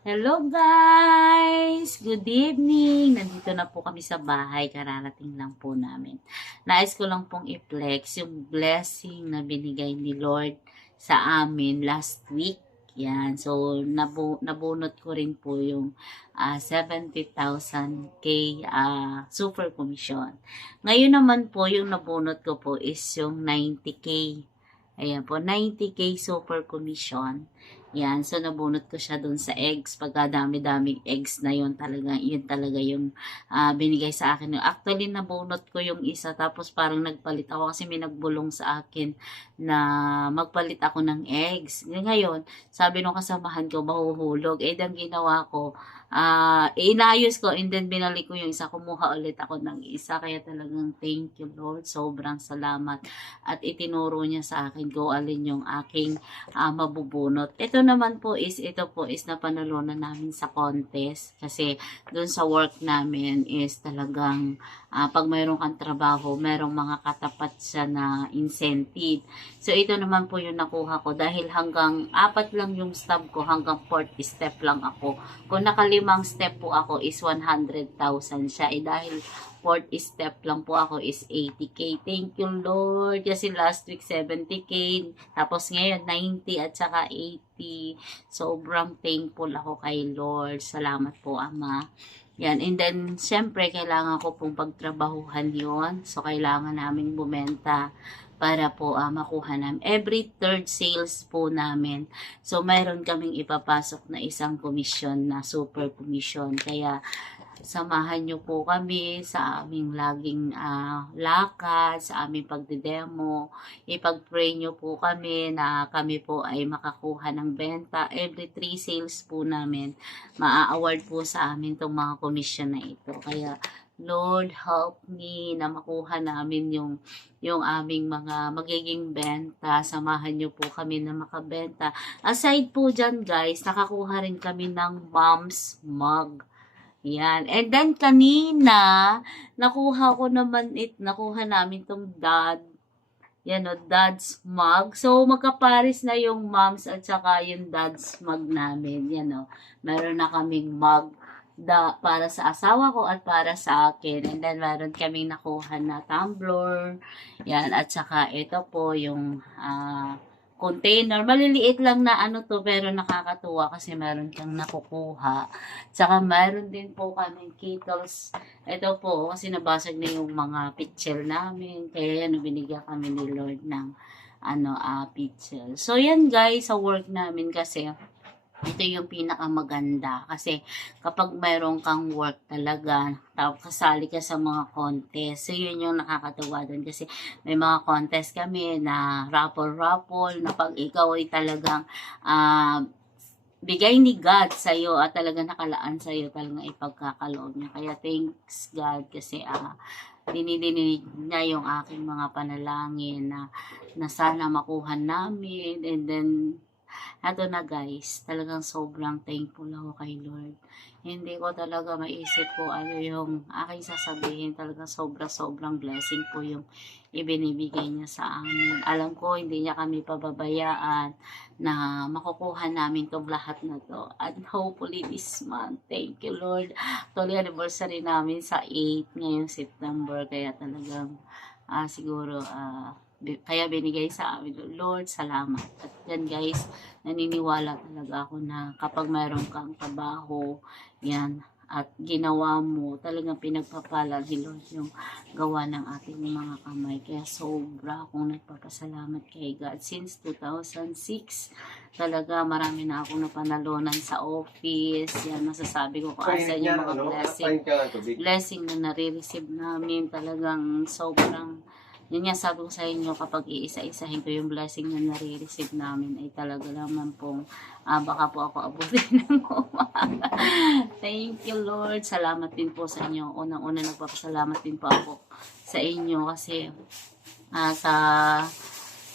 Hello guys! Good evening! Nandito na po kami sa bahay. Kararating lang po namin. Nais ko lang pong i-flex yung blessing na binigay ni Lord sa amin last week. Yan. So, nabunot ko rin po yung 70,000 super commission. Ngayon naman po, yung nabunot ko po is yung 90K. Ayan po, 90K super commission. Yan, so nabunot ko siya dun sa eggs. Pagka dami-daming eggs na yun talaga yung binigay sa akin. Actually, nabunot ko yung isa, tapos parang nagpalit ako kasi may nagbulong sa akin na magpalit ako ng eggs. Ngayon, sabi nung kasamahan ko, mahuhulog. Eh, ang ginawa ko, inayos ko, and then binalik ko yung isa, kumuha ulit ako ng isa. Kaya talagang thank you, Lord. Sobrang salamat. At itinuro niya sa akin kung alin yung aking mabubunot. Ito po is napanalunan namin sa contest kasi doon sa work namin is talagang pag mayroon kang trabaho, mayroong mga katapat siya na incentive. So ito naman po yung nakuha ko dahil hanggang 4 lang yung step ko, hanggang 4th step lang ako. Kung nakalimang step po ako is 100,000 siya. Dahil 4th step lang po ako is 80K. Thank you, Lord. Kasi last week 70K. Tapos ngayon 90 at saka 80. Sobrang thankful ako kay Lord. Salamat po, Ama. Yan. And then, syempre, kailangan ko pong pagtrabahuhan yon. So, kailangan namin bumenta para po makuha namin. Every third sales po namin. So, mayroon kaming ipapasok na isang commission na super commission. Kaya, samahan nyo po kami sa aming laging lakad, sa aming pagdedemo. Ipag-pray nyo po kami na kami po ay makakuha ng benta. Every 3 sales po namin, maa-award po sa amin itong mga commission na ito. Kaya, Lord, help me na makuha namin yung aming mga magiging benta. Samahan nyo po kami na makabenta. Aside po dyan, guys, nakakuha rin kami ng mom's mug. Yan. And then kanina, nakuha namin tong dad. Yan o, dad's mug. So, magkaparis na yung moms at saka yung dad's mug namin. Yan o, meron na kaming mug para sa asawa ko at para sa akin. And then, meron kaming nakuha na tumbler. Yan, at saka ito po yung container. Maliliit lang na to, pero nakakatuwa kasi meron kang nakukuha. Saka meron din po kaming kettles. Ito po, kasi nabasag na yung mga pitchel namin. Kaya yan, binigyan kami ni Lord ng pitchel. So yan guys, sa work namin kasi, ito yung pinakamaganda kasi kapag mayroon kang work talaga, kasali ka sa mga contest. So, yun yung nakakatuwa doon kasi may mga contest kami na raffle na pag ikaw ay talagang bigay ni God sa'yo at talaga nakalaan sa'yo, talagang ipagkakaloob niya. Kaya thanks God kasi dinidinig niya yung aking mga panalangin na sana makuha namin. And then eto na guys, talagang sobrang thankful ako kay Lord. Hindi ko talaga maisip po ano yung aking sasabihin. Talagang sobrang blessing po yung ibinibigay niya sa amin. Alam ko, hindi niya kami pababayaan na makukuha namin tong lahat na to. And hopefully this month, thank you Lord. Actually, anniversary namin sa 8 ngayong September. Kaya talagang siguro kaya binigay sa amin, Lord, salamat. At yan guys, naniniwala talaga ako na kapag mayroon kang trabaho, yan, at ginawa mo, talagang pinagpapala ni Lord yung gawa ng ating mga kamay. Kaya sobra akong nagpapasalamat kay God. Since 2006, talaga marami na akong napanalunan sa office. Yan, masasabi ko kung asan yung mga blessing na nare-receive namin. Talagang sobrang yun nga, sabi ko sa inyo, kapag iisa-isahin ko yung blessing na nare-receive namin, ay talaga naman pong, baka po ako abutin ng umaga. Thank you, Lord. Salamat din po sa inyo. Unang-una, nagpapasalamat din po ako sa inyo kasi sa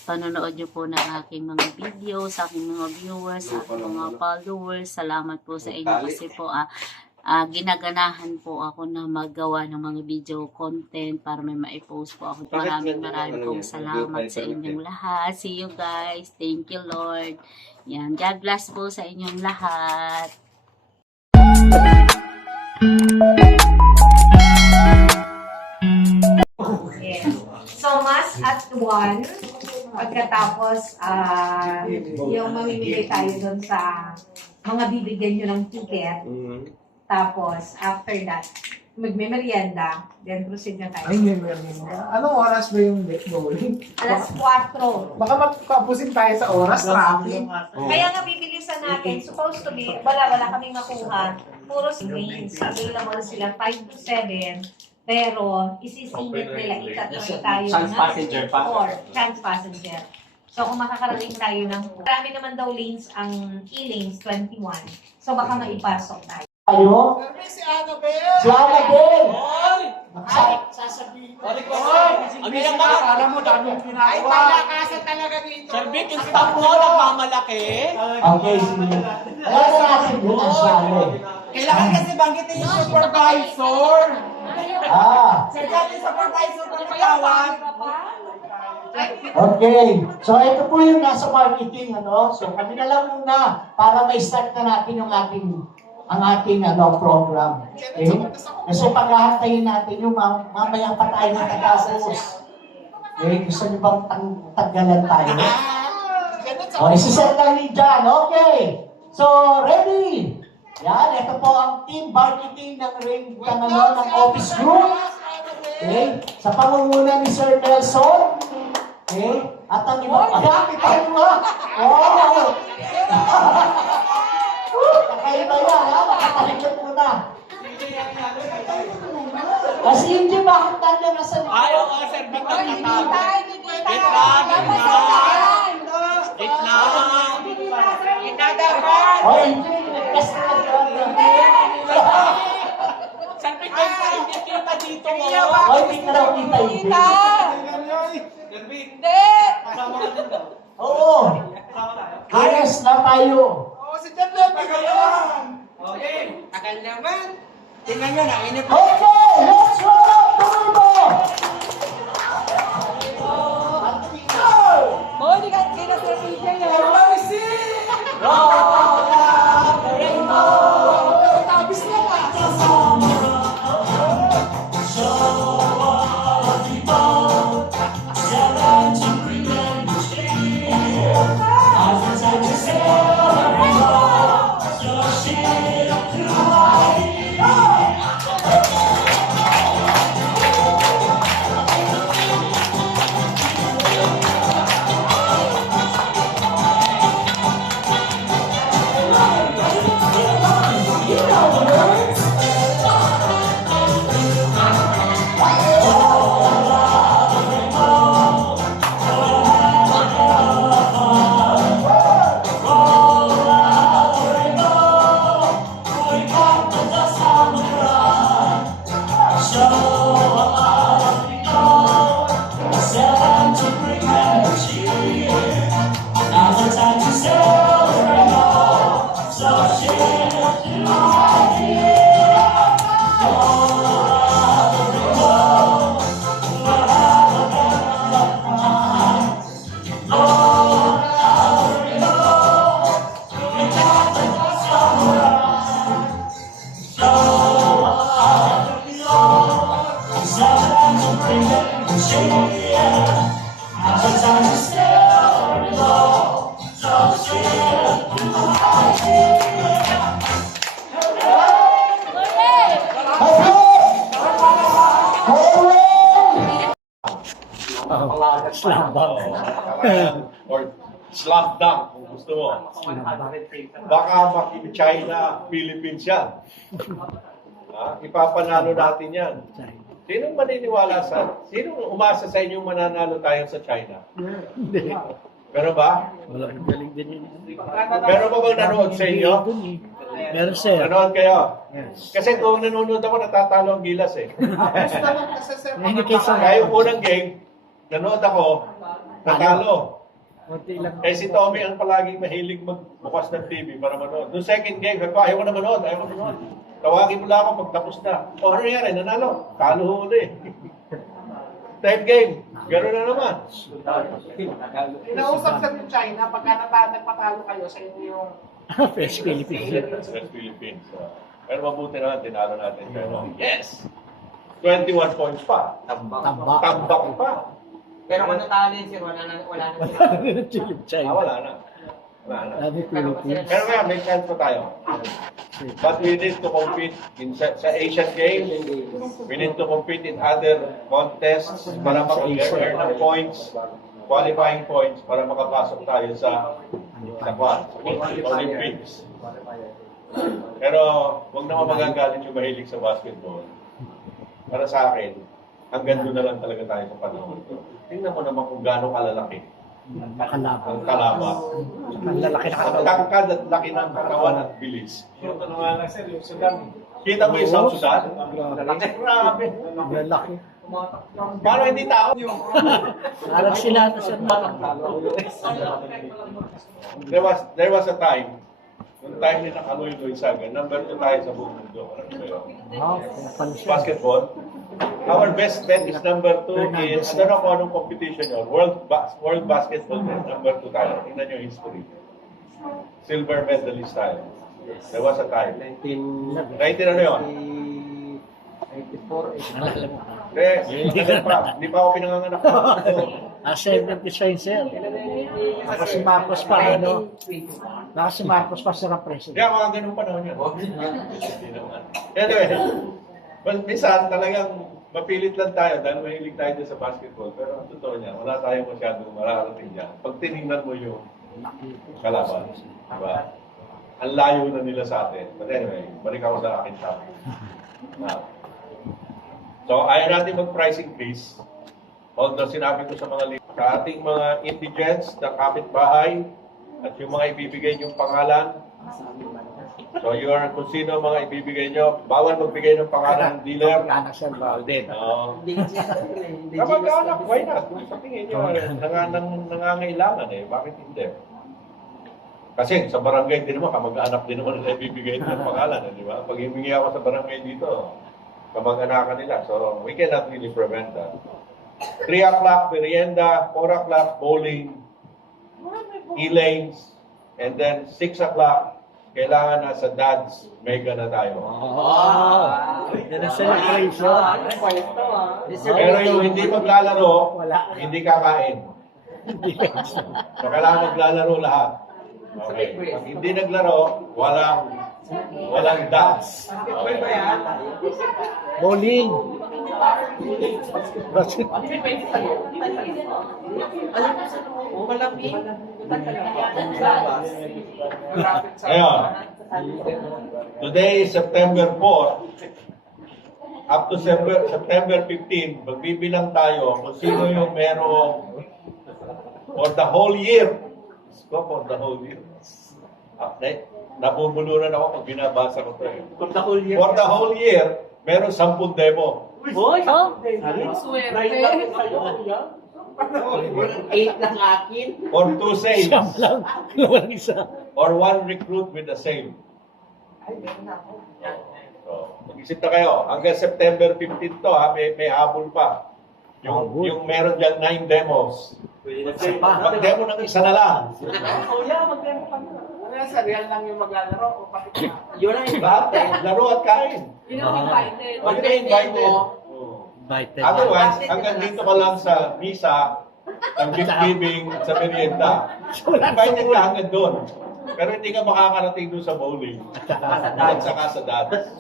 panonood nyo po ng aking mga video, sa aking mga viewers, sa aking mga followers. Salamat po sa inyo kasi po, ginaganahan po ako na magawa ng mga video content para may ma-post po ako. Maraming pong salamat sa inyong lahat. See you guys. Thank you, Lord. Yan. God bless po sa inyong lahat. Yes. So, mas at 1, pagkatapos, yung mamimili tayo doon sa mga bibigyan nyo ng ticket. Tapos, after that, magme-merienda, then proceed na tayo. Ay, may merienda. Anong oras ba yung bowling? Alas 4. Baka magkapusin tayo sa oras, traffic. Kaya nga bibilisan natin, supposed to be, wala kaming makuha. Puro screens. Available sila 5 to 7. Pero, isisingit nila, itatry tayo Chance passenger pa. 4. Chance passenger. So, kung makakarating tayo ng, marami naman daw lanes ang e-lanes, 21. So, baka maipasok tayo. Tayo? Si Annabelle! Si Annabelle! Sasabihin ko. Ang ilang mga Alam mo, daming ginagawa. Ay, palakasan talaga dito. Sir Vic, yung staff mo nagmamalaki. Okay, sige. Kaya na natin yun ang sabi. Kailangan kasi banggitin yung supervisor. Ah, Yung supervisor ng katawan. okay. So, ito po yung nasa marketing, ano? So, kami na lang muna para ma-start na natin yung ating program. Okay? Kasi paghahantayin natin yung mamaya pa tayo natatapos. Okay? Gusto niyo bang tanggalan tayo? O, isiset lang ni John. Okay. So, ready? Yan, ito po ang team marketing ng office group. Okay? Sa pamumuno ni Sir Nelson. Okay? At ang iba, kita mo nga. Wow! Kakaiba yan, ha? Makatalikot muna. Kasi hindi bakit nandiyan nasa likod? Ayaw ka, Sir Vic, nakatago. Wait lang. O, hindi. Nagkas na Sir Vic, hindi kita dito mo. O, hindi ka raw kita hindi. Sir Vic, Oo. Ayos na tayo. Si John Levy yan. Okay. Tagal naman. Tingnan nyo, nainip. Okay, let's roll up the rainbow! Everybody sing! Roll up the rainbow! Tabis lang ah. Or slam dunk kung gusto mo. Baka maki-China, Philippines yan. Ipapanalo natin yan. Sinong maniniwala sinong umasa sa inyong mananalo tayo sa China? Meron ba? Meron ba bang nanood sa inyo? Meron, sir. Nanood kayo? Kasi kung nanonood ako, natatalo ang gilas eh. Hindi kayo sa... Kaya yung unang game, nanood ako, natalo. Konti lang. Eh si Tommy ang palaging mahilig magbukas ng TV para manood. Noong second game, sabi ko, ayaw ko na manood, ayaw ko na manood. Tawagin mo lang ako pagtapos na. O ano nangyari? Nanalo. Talo ho ulit. Third game, gano'n na naman. Inausap sa China, pagka nagpapalo kayo sa inyo yung Fresh Philippines. West Philippines. Pero mabuti naman, tinalo natin. Pero, yes! 21 points pa. Tamba. Tambak pa. Pero kung natalo yun, sir, wala na sila. Wala na. Wala na. Sabi Philippines. Pero nga, may chance pa tayo. But we need to compete sa Asian Games. We need to compete in other contests para maka-earn ng points, qualifying points para makapasok tayo sa Olympics. Pero huwag naman magagalit yung mahilig sa basketball. Para sa akin, hanggang doon na lang talaga tayo sa panahon ito. Tingnan mo naman kung gaano kalalaki ang kalaban. Ang lalaki na Ang katawan. tangkad at laki ng katawan at bilis. Kita mo yung South Sudan? Grabe. Ang lalaki. Paano hindi tao? Alam sila na siya na. There was a time, nung time ni Nakaloy Loizaga, number 2 tayo sa buong mundo. Alam mo yun? Kaya pala siya. Basketball. Our best bet is number 2 in, I don't know kung anong competition yun, World Basketball bet, number 2 tayo. Tingnan nyo yung history. Silver medalist tayo. There was a time. 19 ano yun? 94. Hindi pa ako pinanganganak. Seven design, sir. Baka si Marcos pa, ano? Baka si Marcos pa sa president. Kaya mga ganun panahon yun. Hindi naman. Anyway, well, minsan talagang mapilit lang tayo dahil mahilig tayo dyan sa basketball. Pero ang totoo niya, wala tayong masyadong mararating dyan. Pag tinignan mo yung kalaban, diba? Ang layo na nila sa atin. But anyway, balik ako sa akin topic. So, ayaw natin mag-price increase. Although sinabi ko sa mga sa ating mga indigents na kapitbahay at yung mga ibibigay niyong pangalan. So, kung sino mga ibibigay niyo, bawal magbigay ng pangalan ng dealer. Anak siya ba? Kamag-anak, why not? Kung sa tingin niyo, nangangailangan eh. Bakit hindi? Kasi sa barangay din naman, kamag-anak din naman nila ibibigay ng pangalan. Di ba? Pag himingi ako sa barangay dito, kamag-anakan nila. So, we cannot really prevent that. 3 o'clock, merienda, 4 o'clock, bowling, e-lanes, and then 6 o'clock, kailangan na sa dads, mega na tayo. Yan ang celebration. Pero yung hindi maglalaro, hindi kakain. So, kailangan maglalaro lahat. Okay. Pag hindi naglaro, walang dads. Okay. Bowling. Ngayon, today is September 4. Up to September 15, magbibilang tayo kung sino yung merong for the whole year. For the whole year. Okay. Nabubulunan ako pag binabasa ko ito. For the whole year, meron 10 demo. Eight lang akin. Or 2 saves. Siyam lang. Walang isa. Or 1 recruit with a save. So, mag-isip na kayo. Hanggang September 15 to, ha, may habol pa. Yung meron dyan 9 demos. Mag-demo ng isa na lang. Mag-demo ka na. Ano sa real lang yung maglalaro o bakit na? Yun ang iba. Laro at kain. Yun ang invited. Pag invited. Invited. Otherwise, hanggang dito ka lang sa misa, ang gift giving at sa merienda. Invited ka hanggang doon. Pero hindi ka makakarating doon sa bowling. At saka sa dance.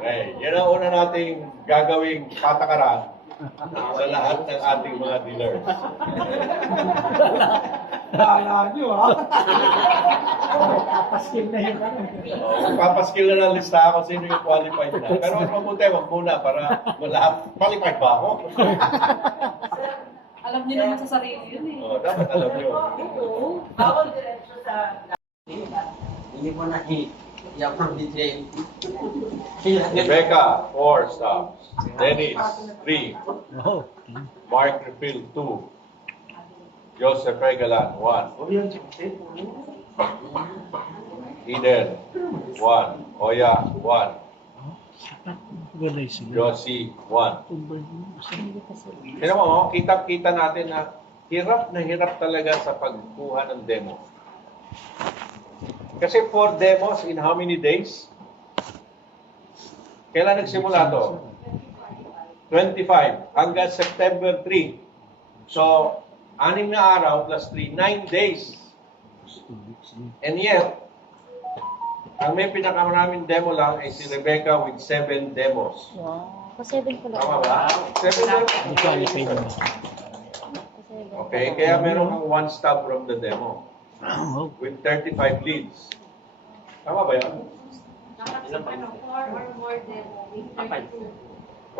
Okay. Yan ang una nating gagawing patakaran sa lahat ng ating mga dealers. Kala nyo, ha? Papaskil na yun. Papaskill na ng lista kung sino yung qualified na. Pero mas mabuti, wag muna para lahat. Qualified ba ako? Alam niyo naman sa sarili yun eh. Dapat alam nyo. Bawal diretso sa... Hindi mo na i-approve DJ. Rebecca, 4 stops. Dennis, 3. Oh. Mark Refill, 2. Joseph Regalan, 1. Eden, 1. Oya, 1. Wala sila. Josie, 1. Tignan mo, kitang-kita natin na hirap talaga sa pagkuha ng demo. Kasi 4 demos in how many days? Kailan nagsimula to? 25 hanggang September 3. So, 6 na araw plus 3, 9 days. And yet, ang may pinakamaraming demo lang ay si Rebecca with 7 demos. Wow. Pa-7 pala. Tama ba? 7 demos. Okay, kaya meron kang 1 stop from the demo with 35 leads. Tama ba yan?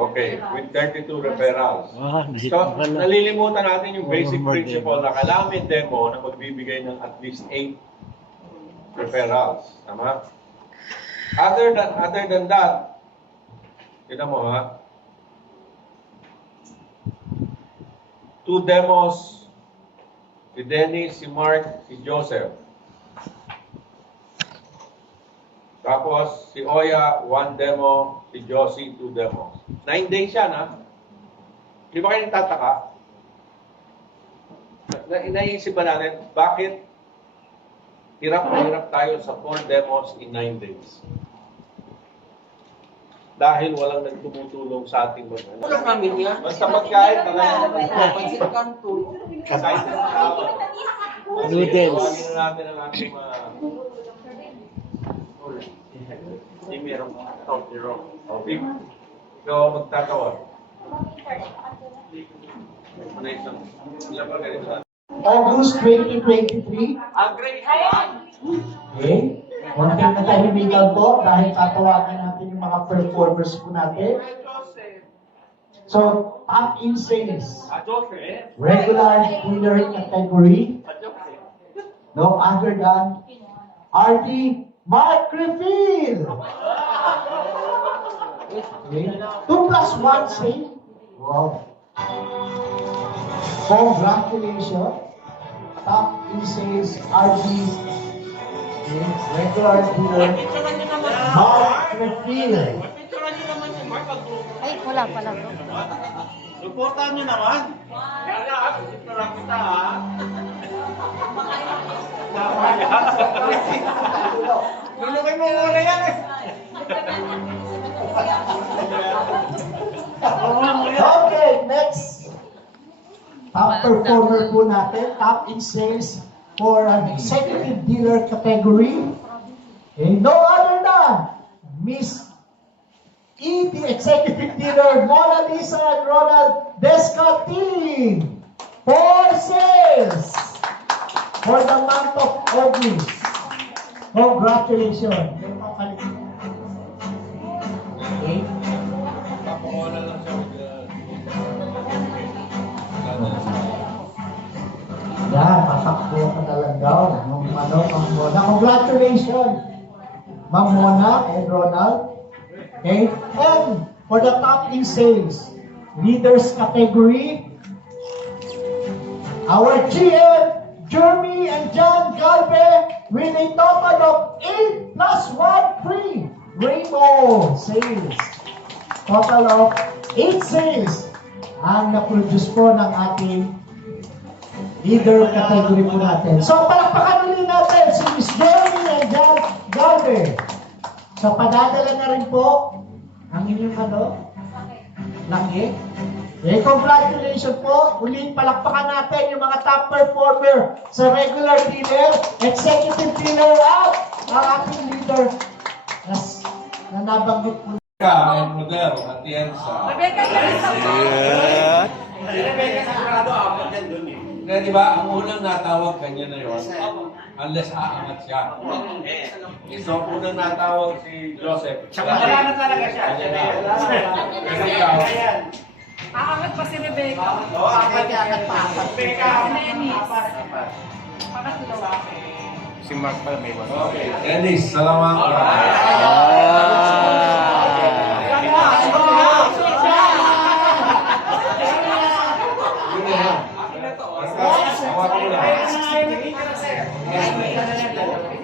Okay, with 32 referrals. So, nalilimutan natin yung basic principle na kailangan may demo na magbibigay ng at least 8 referrals. Tama? Other than that, tignan mo ha, 2 demos, si Dennis, si Mark, si Joseph. Tapos, si Oya, 1 demo, si Josie, 2 demos. 9 days yan, ha? Di ba kayo nagtataka? Inaisip ba natin, bakit hirap na hirap tayo sa 4 demos in 9 days? Dahil walang nagtumutulong sa ating mga. Walang namin yan. Basta pagkain, talaga. Pansit kanto. Excited na ako. Noodles. Tawagin na natin ang ating mga... Hindi meron. Okay. Ikaw magtatawag. August 2023. Okay. Konting natahimikan po dahil tatawagan natin yung mga performers po natin. So, top in sales. Regular dealer category. No other than RD Mark Refill. Okay. 2 plus 1 sale. Wow. Congratulations. Top in sales RD. Okay. Regular dealer Mark Refill. Ay, wala pala. Reportan nyo naman. Kaya, ito lang kita, ha? Lulukay mo muna yan, eh. Okay, next. Top performer po natin, top in sales for executive dealer category. Okay, no other than Miss E, the executive dealer, Mona Lisa and Ronald Descartes for sales for the month of August. Congratulations. Okay. Yan, patakbo ka na lang daw. Ma'am Mona. Congratulations, Ma'am Mona and Ronald. Okay? And for the top in sales, leaders category, our GM, Jeremy and John Galve, with a total of 8 plus 1 free rainbow sales. Total of 8 sales ang na-produce po ng ating leader category po natin. So, palakpakan ulit natin si Miss Jeremy and John Galve. So, padadala na rin po ang inyong laki. Okay, congratulations po. Uling palakpakan natin yung mga top performer sa regular dealer, executive dealer, at ang ating leader na nabanggit po. And model, Atienza. Rebecca, Si Rebecca sigurado ako dyan dun eh. Kaya di ba, ang unang natawag kanya na yun, unless aangat siya. So, unang natawag si Joseph. Wala na talaga siya. Kasi ikaw, aangat pa si Rebecca. Oo, apat pa. Rebecca. Si Dennis. Pangatlo. Si Mark pala may iwan. okay. Dennis, salamat.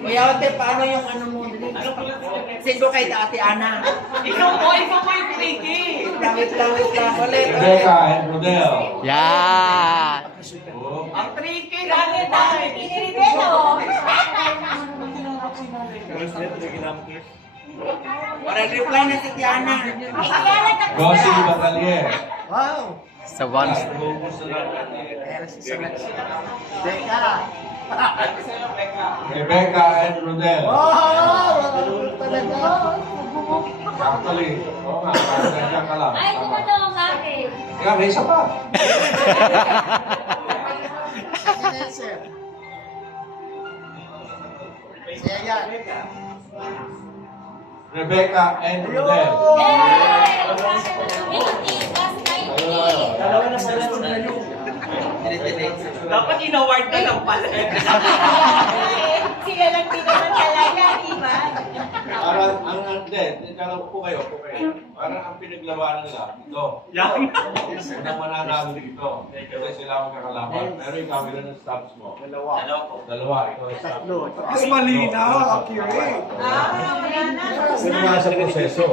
Kuya Ote, paano yung ano mo? Sindo kay Ate Ana. Ikaw po yung tricky. Wait lang. Ulit. Rebecca and Rodel. Yan! Ang tricky. Dami. Piniribelo. Reply na si Tiana. Rosy Batalier. Wow! Sa one. Rebecca and Rodel. Wow! Talaga. Actually, oo nga, parang ka lang. Ay, tumatawag sa akin. Kaya may isa pa. Siya yan. Rebecca and Rodel. Dapat in-award na lang pala. Sila lang dito na talaga, di ba? Parang, hindi, kala po kayo. Parang ang pinaglabanan nila, ito. Yan. Unang mananalo dito. Kasi sila ang kakalaban. Pero ikaw, ilan ang stops mo? Dalawa, ikaw ang stops mo. Mas malinaw, accurate. Sino nga sa proseso?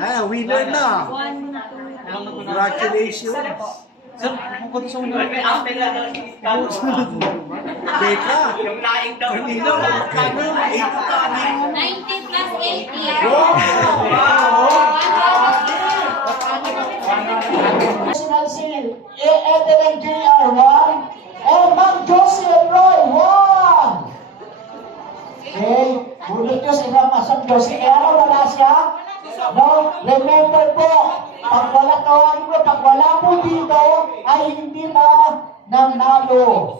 Ah, winner na. Congratulations. May after lang ng iskalo. Beka. Yung naing daw. Kanino? Kano? 90 plus 80. National Seal, Evelyn Jr. 1, and Ma'am Josie and Roy 1. Okay, bulot nyo sila Ma'am Josie. Kaya wala siya. No, remember po, pag wala tawagin mo, pag wala po dito, ay hindi na nanalo.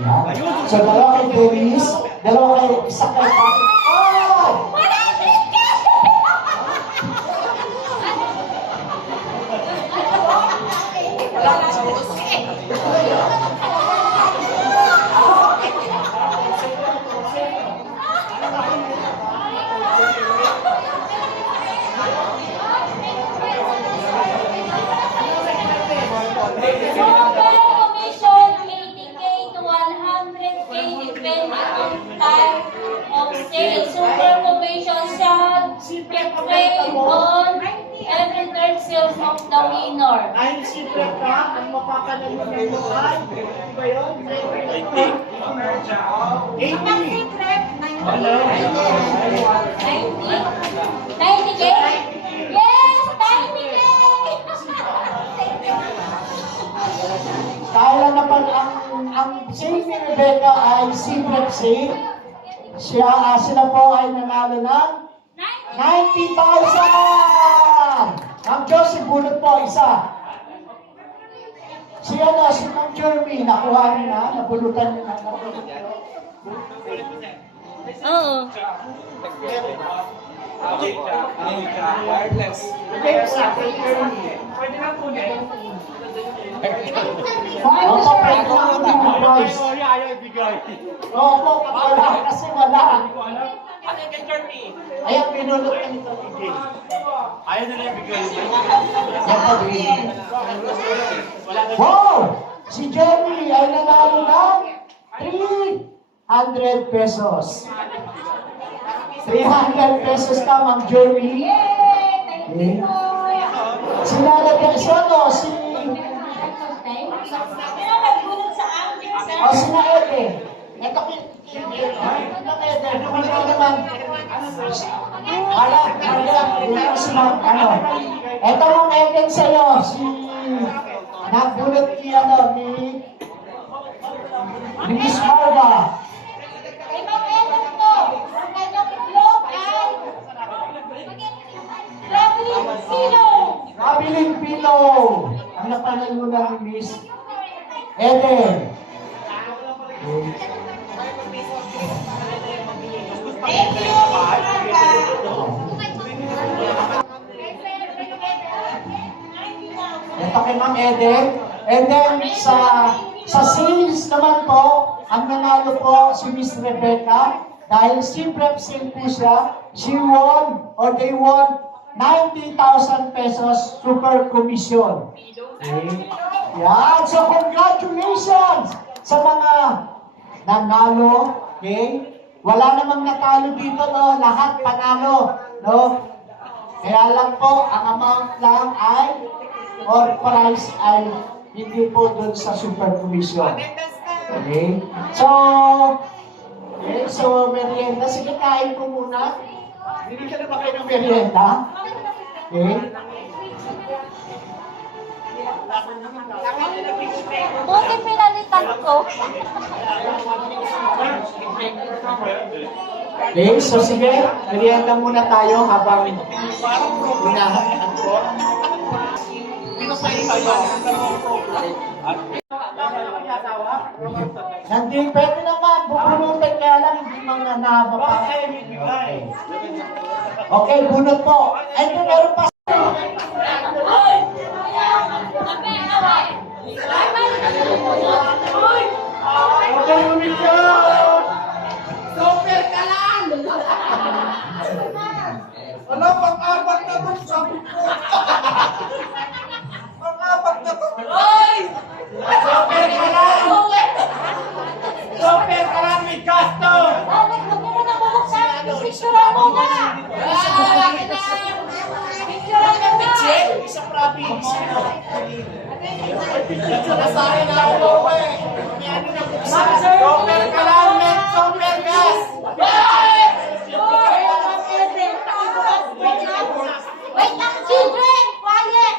Yan. So, dalawa kay Dennis, dalawa kay isa kay Patrick. Oh! Super commission 80K to 100K depending on time of sale. Super commission shall be paid on every third sales of the winner. Ay, simple ka, ang mapapanalo ng lokal. Ano ba yun? 90K? Yes! 90K! Kaya naman ang sale ni Rebecca ay secret sale. Sila po ay nanalo ng 90,000! Ang Josie, bunot po, isa. Si Ma'am Jeremy, nakuha niyo na, nabulutan niyo na. Oo. Wireless. Pwede na po na. Opo, pwede na ang price. Ayaw ibigay. Opo, wala, kasi wala. Ano yung Jeremy? Ayan, pinulot ka nito. Ayaw nila ibigay. Wow! Si Jeremy ay nanalo ng 300 pesos. 300 pesos ka, Ma'am Jeremy. Okay. Sinalagyan siya, no? Si na Ede. Ito naman. Ito si Ma'am, Ito Ma'am Ede sa'yo. Si nagbulot ni Miss Marva. Kabiling Pillow. Ang napanalo na ni Miss Eden. Ito kay Ma'am Eden. And then sa sales naman po, ang nanalo po si Miss Rebecca. Dahil simple sale po siya, she won or they won 90,000 pesos super commission. Okay. Yan. So, congratulations sa mga nanalo. Okay? Wala namang natalo dito, no? Lahat panalo, no? Kaya lang po, ang amount lang ay, or price ay, hindi po dun sa super commission. Okay? So, sa merienda. Sige, kain po muna. Hindi ka na ba kayo ng merienda? Okay. Buti pinalitan ko. Okay, so sige, merienda muna tayo habang unahan po. Hindi, pwede naman. Bubunutin kaya lang, hindi mga nahaba pa. Okay, bunot po. Ay, ito meron pa. Okay, umisyon! Super kalan! Wala, pang-apat na to, sabi ko. Pang-apat na to. Super kalan! Super kalan with custom! Bakit huwag mo na bubuksan? Picturean mo na! Picturean mo na! Isang province. Picture na sa akin na ako eh. Super kalan with super gas! Wait lang, children! Quiet!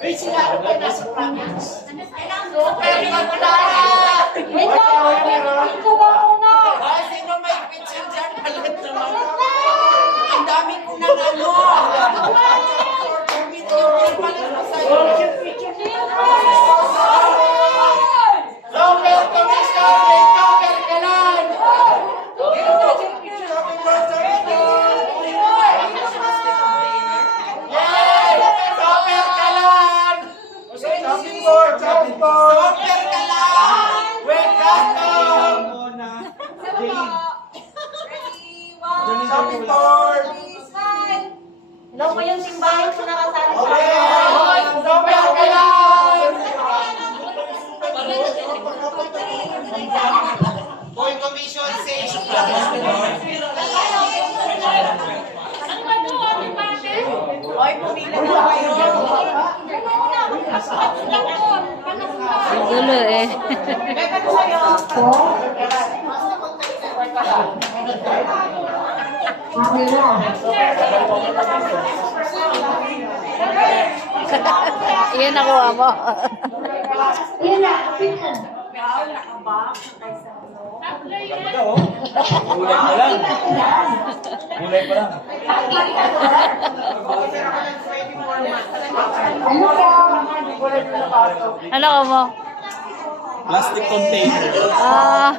Wait, sila ako kayo nasa province. Super kalan! Wait lang! Picturean mo na! Ay, sino may picture dyan? Halit naman. Ang dami ko ng ano. Video pala ko sa'yo. Super commission, may super kalan. Yay! Super kalan! Chopping board, chopping board. Super kalan! With custom! Chopping board. Hello po yung simbahan ko nakasali sa Okay! Super kalan! Boy commission, say. Gulo eh. Iyan nakuha mo. Gulay pa lang. Gulay pa lang. Ano ka mo? Plastic container. Ah,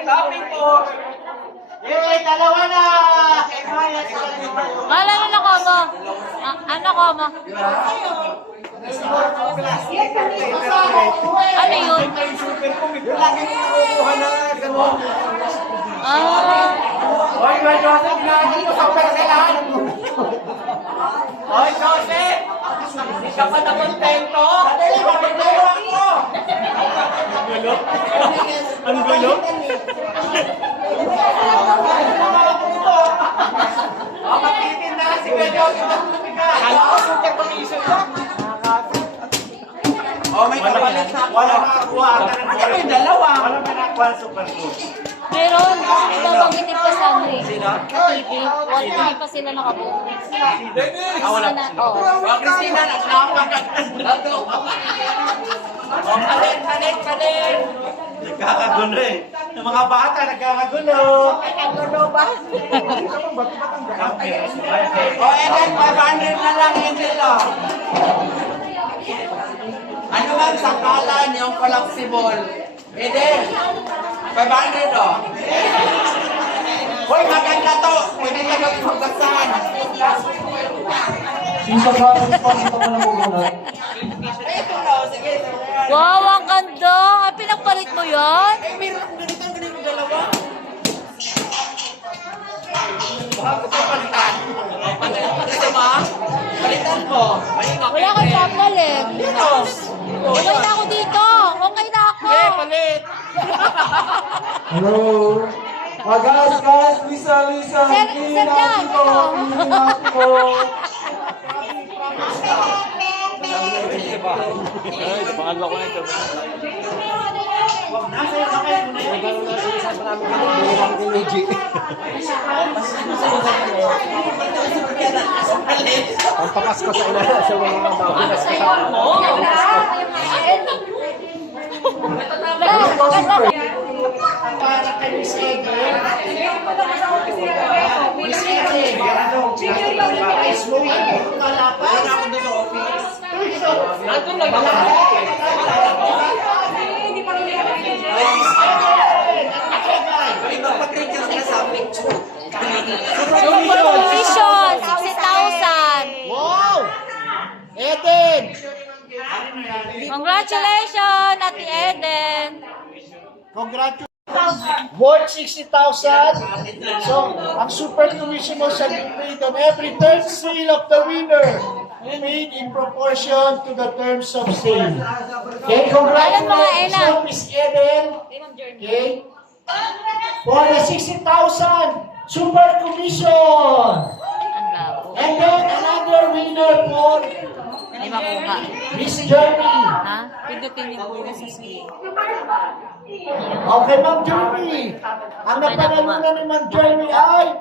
Chopping board. Yay! Dalawa na! ano na ko mo? Ano ko mo? Ano yun? Yung lagi ko kinukuha na gano'n. Ah, Hoy, Joseph, ginagawa mo sa operasalan. Hoy, Joseph! Hindi ka pa na kontento? Dali, mapaglayo ako! Ang gulo? Magtitinda si Kuya Joseph ng lumigas. Kala ko super commission lang. Oh, may kapalit na ako. Wala nakakuha. Ano may dalawa? Wala may nakakuha super good. meron. Kasi babanggitin pa sa ano eh. Sa TV. Hindi pa sila nakabuo. Wala na. Oo. Oh, Christina, napakaganda to. Oh, kalit. Nagkakagulo eh. Yung mga bata, nagkakagulo. Nagkakagulo ba? Okay. Oh, Eden, 500 na lang yun dito. Ano man sa kalan yung collapsible? Eden, 500 oh. Hoy, maganda to. Pwede ka gawin magbasahan. Sino sa province po? Sino pa na muna? Ito na, sige. Wow, ang ganda. Ay, pinagpalit mo yan? Eh, meron ganito dalawa. Baka ko pa palitan. Kasi ma, palitan mo. Wala kang papalit. Dito. Okay na ako dito. Okay na ako. Palit. Hello? Guys, Lisa, hindi natin po. Pangalawa ko na ito. Pampapasko sa ilo sa mga bawas. Para kay Miss Eden. Miss Eden. Is mo yung kalaban. Supervision, 60,000. Wow! Eden! Congratulations, Ate Eden. Congratulations! Worth 60,000. So, ang super commission mo sa paid on every third sale of the winner. Paid in proportion to the terms of sale. Okay, congratulations, Miss Eden. Okay. For the 60,000 super commission. And then another winner for Hindi makuha. Miss Jeremy. Ha? Pindutin yung bukas sa scale. Okay, Ma'am Jeremy. Ang napanalunan ni Ma'am Jeremy ay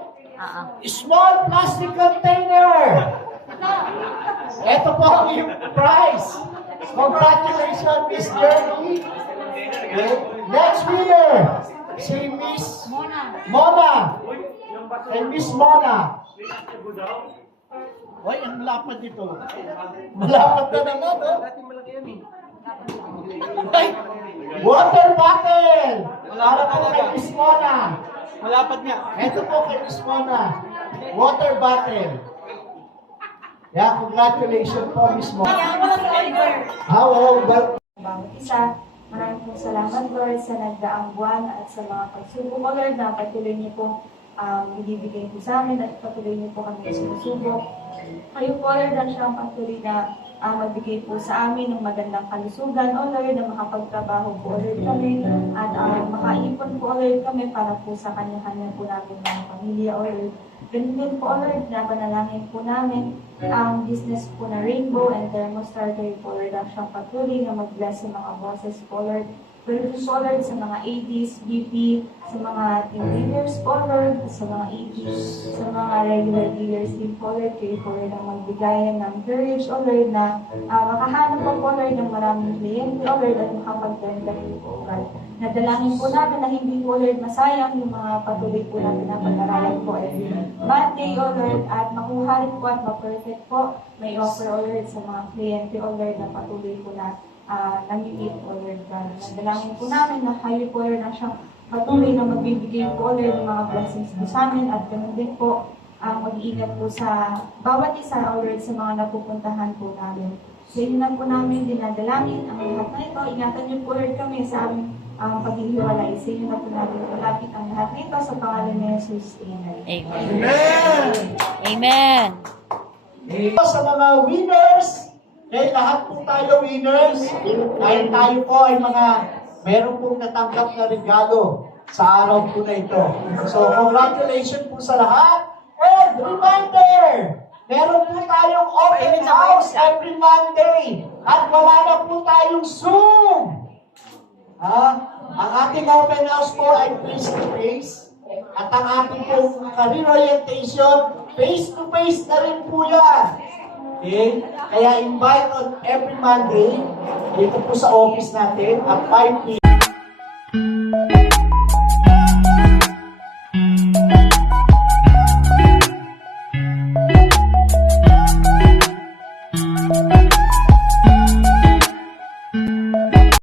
small plastic container. Ito po ang iyong prize. Congratulations, Miss Jeremy. Okay. Next winner, si Miss Mona. And Miss Mona. Hoy, ang lapad dito. Malapad na naman, oh. Ay, water bottle. Para po kay Miss Mona. Malapad nga. Ito po kay Miss Mona. Water bottle. Yeah, congratulations po, Miss Mona. How well? Bawat isa, maraming pong salamat, Lord, sa nagdaang buwan at sa mga pagsubok, Lord, na patuloy niyo po ibibigay po sa amin at patuloy niyo po kami sinusubok. Kayo po, Lord, ang siyang patuloy na magbigay po sa amin ng magandang kalusugan, O Lord, na makapagtrabaho po, Lord, kami at makaipon po, Lord, kami para po sa kanya-kanya po namin mga pamilya, O Lord. Ganun din po, Lord, na panalangin po namin ang business po na Rainbow and Thermostar kayo po, Lord, ang siyang patuloy na mag-bless sa mga bosses po, Lord. Ganun po, Lord, sa mga ADs, BP, sa mga team leaders po, Lord, sa mga ADs, sa mga regular dealers din po, Lord, kayo po, Lord, ang magbigayan ng courage, O Lord, na makahanap po, Lord, ng maraming kliyente, O Lord, at makapagdanda rin po, God. Nadalangin po namin na hindi po, Lord, masayang yung mga patuloy po na pinapag-aralan po every Monday, O Lord, at makuha rin po at ma-perfect po. May offer, O Lord, sa mga kliyente, O Lord, na patuloy po na nangipit, O Lord, God. Nadalangin po namin na kayo po, Lord, na siyang patuloy na magbibigay po, Lord, ng mga blessings po sa amin at ganun din po mag-iingat po sa bawat isa, O Lord, sa mga napupuntahan po namin. Sa inyo na po namin dinadalangin ang lahat na ito. Ingatan niyo po, Lord, kami sa aming paghihiwalay. Sa inyo na po namin malapit ang lahat na ito sa pangalan ni Jesus. Amen. Amen. Amen. Sa mga winners, dahil lahat po tayo winners, dahil tayo po ay mga meron pong natanggap na regalo sa araw po na ito. So, congratulations po sa lahat. And reminder, meron po tayong open house every Monday. At wala na po tayong Zoom. Ang ating open house po ay face-to-face. At ang ating po career orientation, face-to-face na rin po yan. Okay? Kaya invite on every Monday dito po sa office natin at 5 p.m.